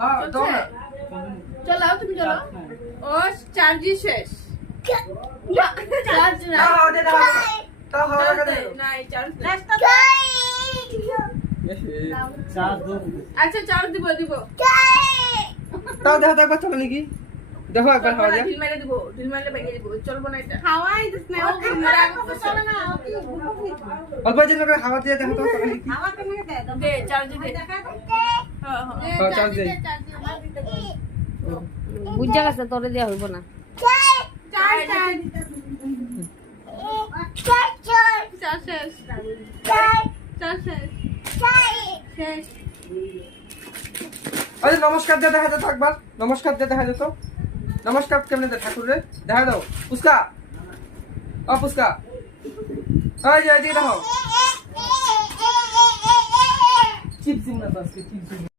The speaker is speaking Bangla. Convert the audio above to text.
হ্যাঁ দাও না চলাও তুমি চলো ও চার্জি শেষ চার্জ না তাও দে দাও তাও হাওয়া করে নাই চার্জ চার দো আচ্ছা চার্জ দিব তাও দেখো একবার চলে নাকি দেখো একবার হাওয়া দিয়া ঢিল মেরে দিব ঢিল মারলে ভেঙে দিব চলবো না এটা হাওয়াই দিস না ও ঢিল মেরে আগে চলে না অল্প দিন করে হাওয়া দিয়ে দেখো তো চলে নাকি হাওয়া কেমনে দে দে চার্জ দে দেখা হ্যাঁ হ্যাঁ হ্যাঁ চার্জ দে বুঝা গেছে তোরে দেয়া হইব না চার্জ শেষ চার্জ শেষ শেষ আরে নমস্কার দে দেখা যেত একবার নমস্কার দে দেখা যেত নমস্কার কেমনে দে ঠাকুরে দেখা দাও পুষ্কা ও পুষ্কা এই যে এদিকে দেখো চিপস দিন না তো আজকে চিপস